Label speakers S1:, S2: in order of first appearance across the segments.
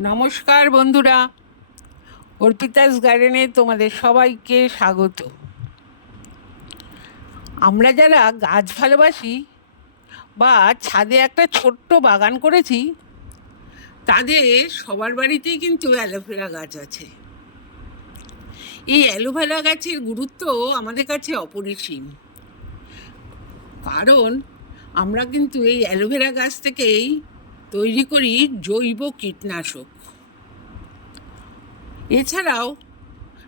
S1: নমস্কার বন্ধুরা। অর্পিতাস গার্ডেনে তোমাদের সবাইকে স্বাগত। আমরা যারা গাছ ভালোবাসি বা ছাদে একটা ছোট্ট বাগান করেছি, তাদের সবার বাড়িতেই কিন্তু অ্যালোভেরা গাছ আছে। এই অ্যালোভেরা গাছের গুরুত্ব আমাদের কাছে অপরিসীম। কারণ আমরা কিন্তু এই অ্যালোভেরা গাছ থেকেই তৈরি করি জৈব কীটনাশক। এছাড়াও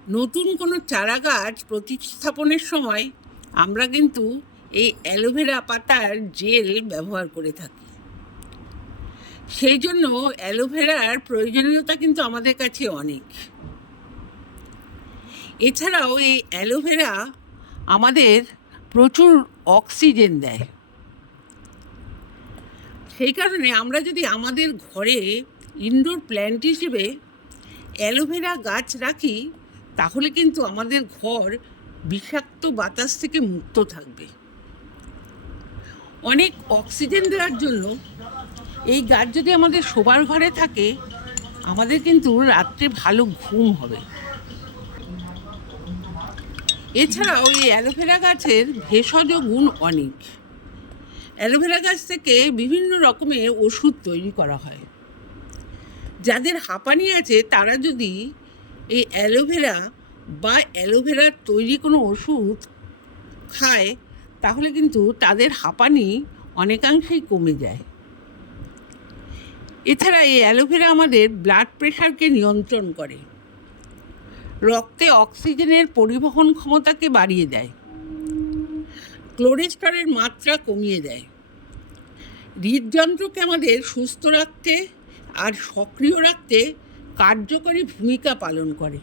S1: নতুন কোনো চারা গাছ প্রতিস্থাপনের সময় আমরা কিন্তু এই অ্যালোভেরা পাতার জেল ব্যবহার করে থাকি। সেই জন্য অ্যালোভেরার প্রয়োজনীয়তা কিন্তু আমাদের কাছে অনেক। এছাড়াও এই অ্যালোভেরা আমাদের প্রচুর অক্সিজেন দেয়। সেই কারণে আমরা যদি আমাদের ঘরে ইনডোর প্ল্যান্ট হিসেবে অ্যালোভেরা গাছ রাখি, তাহলে কিন্তু আমাদের ঘর বিষাক্ত বাতাস থেকে মুক্ত থাকবে। অনেক অক্সিজেন দেওয়ার জন্য এই গাছ যদি আমাদের শোবার ঘরে থাকে, আমাদের কিন্তু রাত্রে ভালো ঘুম হবে। এছাড়াও এই অ্যালোভেরা গাছের ভেষজ গুণ অনেক। অ্যালোভেরা গাছ থেকে বিভিন্ন রকমের ওষুধ তৈরি করা হয়। যাদের হাঁপানি আছে, তারা যদি এই অ্যালোভেরা বা অ্যালোভেরার তৈরি কোনো ওষুধ খায়, তাহলে কিন্তু তাদের হাঁপানি অনেকাংশেই কমে যায়। এছাড়া এই অ্যালোভেরা আমাদের ব্লাড প্রেশারকে নিয়ন্ত্রণ করে। রক্তে অক্সিজেনের পরিবহন ক্ষমতাকে বাড়িয়ে দেয়। ক্লোরেস্টরের মাত্রা কমিয়ে দেয়। হৃদযন্ত্রকে আমাদের সুস্থ রাখতে আর সক্রিয় রাখতে কার্যকরী ভূমিকা পালন করে।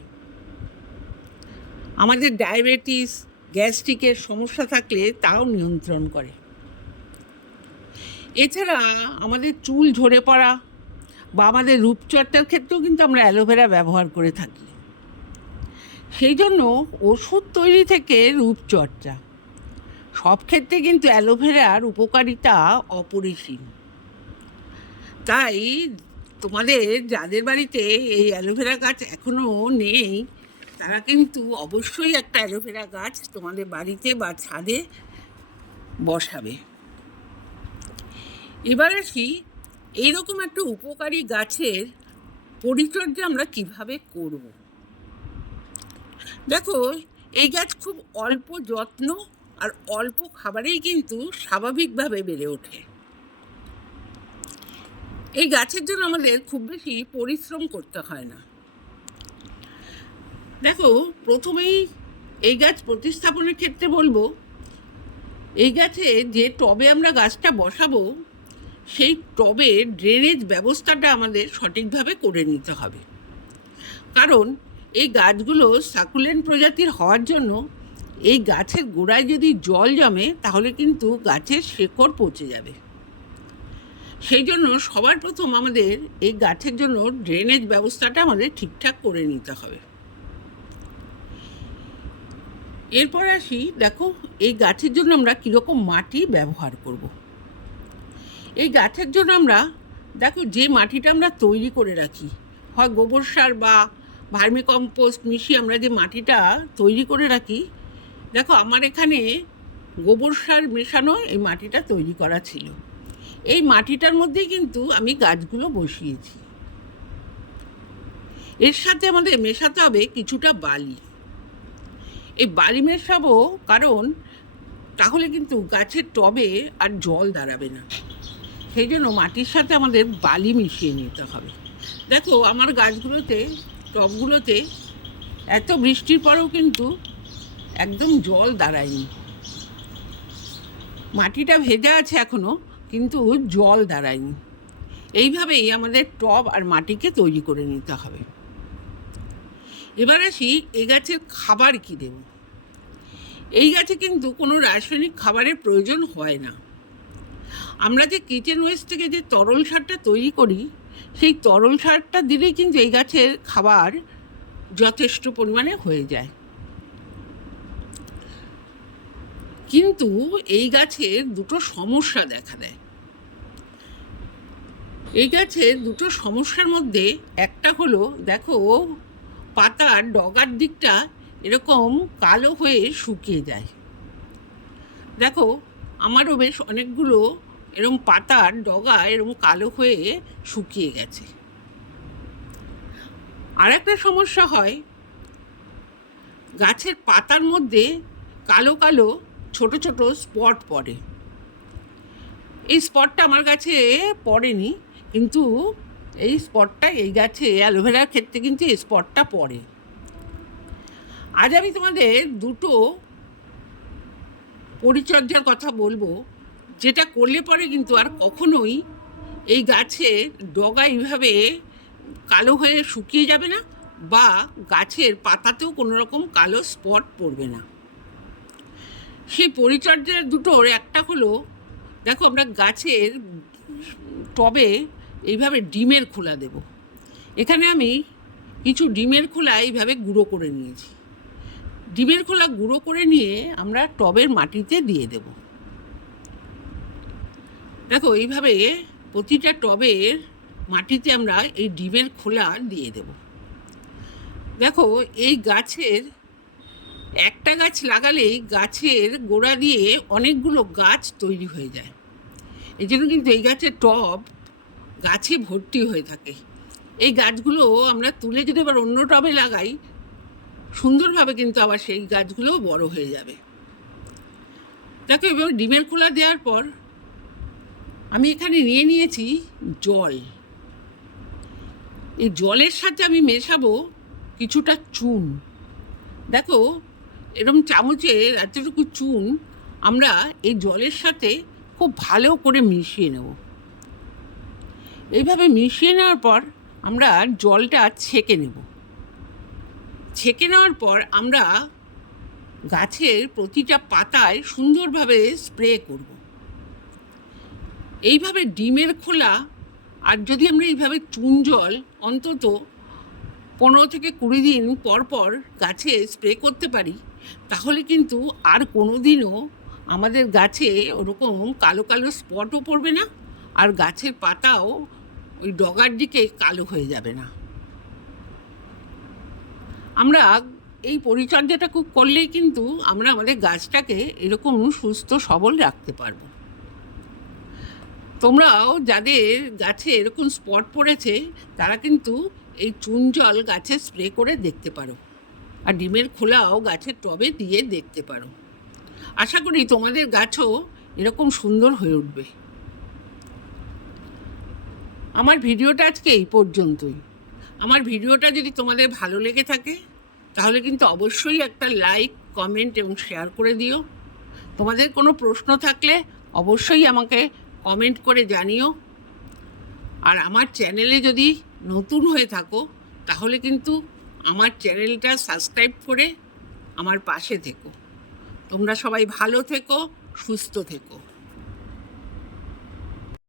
S1: আমাদের ডায়াবেটিস, গ্যাস্ট্রিকের সমস্যা থাকলে তাও নিয়ন্ত্রণ করে। এছাড়া আমাদের চুল ঝরে পড়া বা আমাদের রূপচর্চার ক্ষেত্রেও কিন্তু আমরা অ্যালোভেরা ব্যবহার করে থাকি। সেই জন্য ওষুধ তৈরি থেকে রূপচর্চা সব ক্ষেত্রে কিন্তু অ্যালোভেরার উপকারিতা অপরিসীম। তাই তোমাদের যাদের বাড়িতে এই অ্যালোভেরা গাছ এখনও নেই, তারা কিন্তু অবশ্যই একটা অ্যালোভেরা গাছ তোমাদের বাড়িতে বা ছাদে বসাবে। এবার আসি, এইরকম একটা উপকারী গাছের পরিচর্যা আমরা কীভাবে করব? দেখো, এই গাছ খুব অল্প যত্ন আর অল্প খাবারেই কিন্তু স্বাভাবিকভাবে বেড়ে ওঠে। এই গাছের জন্য আমাদের খুব বেশি পরিশ্রম করতে হয় না। দেখো, প্রথমেই এই গাছ প্রতিস্থাপনের ক্ষেত্রে বলব, এই গাছে যে টবে আমরা গাছটা বসাবো, সেই টবে ড্রেনেজ ব্যবস্থাটা আমাদের সঠিকভাবে করে নিতে হবে। কারণ এই গাছগুলো সাকুলেন্ট প্রজাতির হওয়ার জন্য এই গাছের গোড়ায় যদি জল জমে, তাহলে কিন্তু গাছের শেকড় পচে যাবে সেই জন্য সবার প্রথম আমাদের এই গাছের জন্য ড্রেনেজ ব্যবস্থাটা আমাদের ঠিকঠাক করে নিতে হবে এরপর আসি, দেখো, এই গাছের জন্য আমরা কীরকম মাটি ব্যবহার করব। এই গাছের জন্য আমরা, দেখো, যে মাটিটা আমরা তৈরি করে রাখি, হয় গোবর সার বা ভার্মিকম্পোস্ট মিশিয়ে আমরা যে মাটিটা তৈরি করে রাখি দেখো, আমার এখানে গোবর সার মেশানো এই মাটিটা তৈরি করা ছিল। এই মাটিটার মধ্যেই কিন্তু আমি গাছগুলো বসিয়েছি। এর সাথে আমাদের মেশাতে হবে কিছুটা বালি। এই বালি মেশাবো কারণ তাহলে কিন্তু গাছের টবে আর জল দাঁড়াবে না। সেই জন্য মাটির সাথে আমাদের বালি মিশিয়ে নিতে হবে। দেখো, আমার গাছগুলোতে, টবগুলোতে এত বৃষ্টির পরেও কিন্তু একদম জল দাঁড়ায়নি। মাটিটা ভেজা আছে এখনও কিন্তু জল দাঁড়ায়নি। এইভাবেই আমাদের টব আর মাটিকে তৈরি করে নিতে হবে। এবার আসি এই গাছের খাবার কী দেব? এই গাছে কিন্তু কোনো রাসায়নিক খাবারের প্রয়োজন হয় না। আমরা যে কিচেন ওয়েস্ট থেকে যে তরল সারটা তৈরি করি, সেই তরল সারটা দিলেই কিন্তু এই গাছের খাবার যথেষ্ট পরিমাণে হয়ে যায়। কিন্তু এই গাছের দুটো সমস্যা দেখা দেয়। এই গাছের দুটো সমস্যার মধ্যে একটা হলো, দেখো, পাতার ডগার দিকটা এরকম কালো হয়ে শুকিয়ে যায়। দেখো, আমারও বেশ অনেকগুলো এরকম পাতার ডগা এরকম কালো হয়ে শুকিয়ে গেছে। আর একটা সমস্যা হয়, গাছের পাতার মধ্যে কালো কালো ছোট ছোট স্পট পড়ে। এই স্পটটা আমার কাছে পড়েনি, কিন্তু এই স্পটটা এই গাছে অ্যালোভেরার ক্ষেত্রে কিন্তু এই স্পটটা পড়ে। আজ আমি তোমাদের দুটো পরিচর্যার কথা বলব, যেটা করলে পরে কিন্তু আর কখনোই এই গাছের ডগা এইভাবে কালো হয়ে শুকিয়ে যাবে না, বা গাছের পাতাতেও কোনো রকম কালো স্পট পড়বে না। সেই পরিচর্যার দুটোর একটা হলো, দেখো আমরা গাছের টবে এইভাবে ডিমের খোলা দেব। এখানে আমি কিছু ডিমের খোলা এইভাবে গুঁড়ো করে নিয়েছি। ডিমের খোলা গুঁড়ো করে নিয়ে আমরা টবের মাটিতে দিয়ে দেব। দেখো এইভাবে প্রতিটা টবের মাটিতে আমরা এই ডিমের খোলা দিয়ে দেব। দেখো এই গাছের একটা গাছ লাগালেই গাছের গোড়া দিয়ে অনেকগুলো গাছ তৈরি হয়ে যায়। এই জন্য কিন্তু এই গাছের টব গাছে ভর্তি হয়ে থাকে। এই গাছগুলো আমরা তুলে যদি আবার অন্য টবে লাগাই, সুন্দরভাবে কিন্তু আবার সেই গাছগুলো বড় হয়ে যাবে। দেখো, এবার ডিমের খোলা দেওয়ার পর আমি এখানে নিয়ে নিয়েছি জল। এই জলের সাথে আমি মেশাবো কিছুটা চুন। দেখো এরম চামচে এতটুকু চুন আমরা এই জলের সাথে খুব ভালো করে মিশিয়ে নেব। এইভাবে মিশিয়ে নেওয়ার পর আমরা জলটা ছেঁকে নেব। ছেঁকে নেওয়ার পর আমরা গাছের প্রতিটা পাতায় সুন্দরভাবে স্প্রে করব। এইভাবে ডিমের খোলা আর যদি আমরা এইভাবে চুন জল অন্তত পনেরো থেকে কুড়ি দিন পর পর গাছে স্প্রে করতে পারি তাহলে কিন্তু আর কোনো দিনও আমাদের গাছে ওরকম কালো কালো স্পটও পড়বে না, আর গাছের পাতাও ওই ডগার দিকে কালো হয়ে যাবে না। আমরা এই পরিচর্যাটা খুব করলেই কিন্তু আমরা আমাদের গাছটাকে এরকম সুস্থ সবল রাখতে পারব। তোমরাও যাদের গাছে এরকম স্পট পড়েছে, তারা কিন্তু এই চুন জল গাছে স্প্রে করে দেখতে পারো। আর ডিমের খোলাও গাছের টবে দিয়ে দেখতে পারো। আশা করি তোমাদের গাছও এরকম সুন্দর হয়ে উঠবে। আমার ভিডিওটা আজকে এই পর্যন্তই। আমার ভিডিওটা যদি তোমাদের ভালো লেগে থাকে, তাহলে কিন্তু অবশ্যই একটা লাইক, কমেন্ট এবং শেয়ার করে দিও। তোমাদের কোনো প্রশ্ন থাকলে অবশ্যই আমাকে কমেন্ট করে জানিও। আর আমার চ্যানেলে যদি নতুন হয়ে থাকো, তাহলে কিন্তু আমার চ্যানেলটা সাবস্ক্রাইব করে আমার পাশে থেকো। তোমরা সবাই ভালো থেকো সুস্থ থেকো।